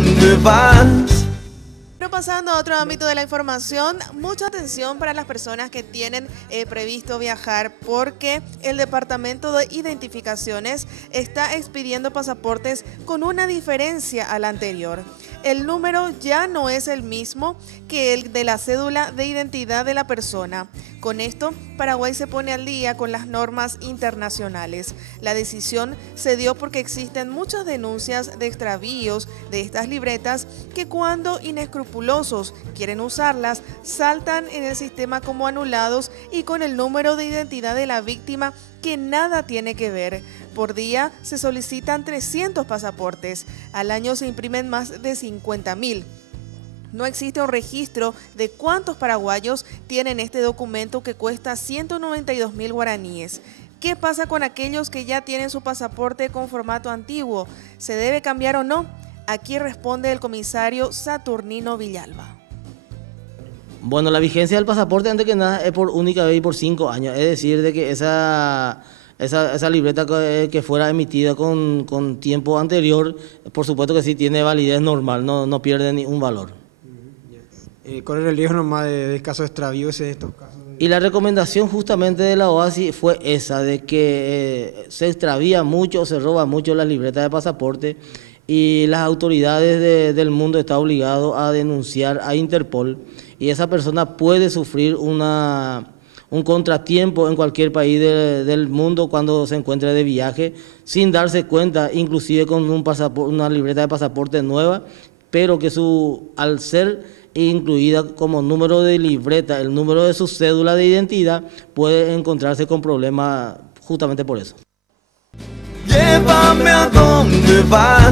dónde vas. Pero pasando a otro ámbito de la información, mucha atención para las personas que tienen previsto viajar, porque el Departamento de Identificaciones está expidiendo pasaportes con una diferencia a la anterior. El número ya no es el mismo que el de la cédula de identidad de la persona. Con esto, Paraguay se pone al día con las normas internacionales. La decisión se dio porque existen muchas denuncias de extravíos de estas libretas que, cuando inescrupulosos quieren usarlas, saltan en el sistema como anulados y con el número de identidad de la víctima que nada tiene que ver. Por día se solicitan 300 pasaportes. Al año se imprimen más de 50.000. No existe un registro de cuántos paraguayos tienen este documento, que cuesta 192.000 guaraníes. ¿Qué pasa con aquellos que ya tienen su pasaporte con formato antiguo? ¿Se debe cambiar o no? Aquí responde el comisario Saturnino Villalba. Bueno, la vigencia del pasaporte, antes que nada, es por única vez y por 5 años. Es decir, de que esa libreta que fuera emitida con tiempo anterior, por supuesto que sí tiene validez normal, no pierde ni un valor. Correr el riesgo nomás de casos de extravíos en estos casos. Y la recomendación justamente de la OASI fue esa, de que se extravía mucho, se roba mucho las libretas de pasaporte, y las autoridades del mundo están obligadas a denunciar a Interpol, y esa persona puede sufrir un contratiempo en cualquier país del mundo cuando se encuentre de viaje, sin darse cuenta, inclusive con una libreta de pasaporte nueva, pero que al ser incluida como número de libreta, el número de su cédula de identidad, puede encontrarse con problemas justamente por eso. Llévame a donde vas.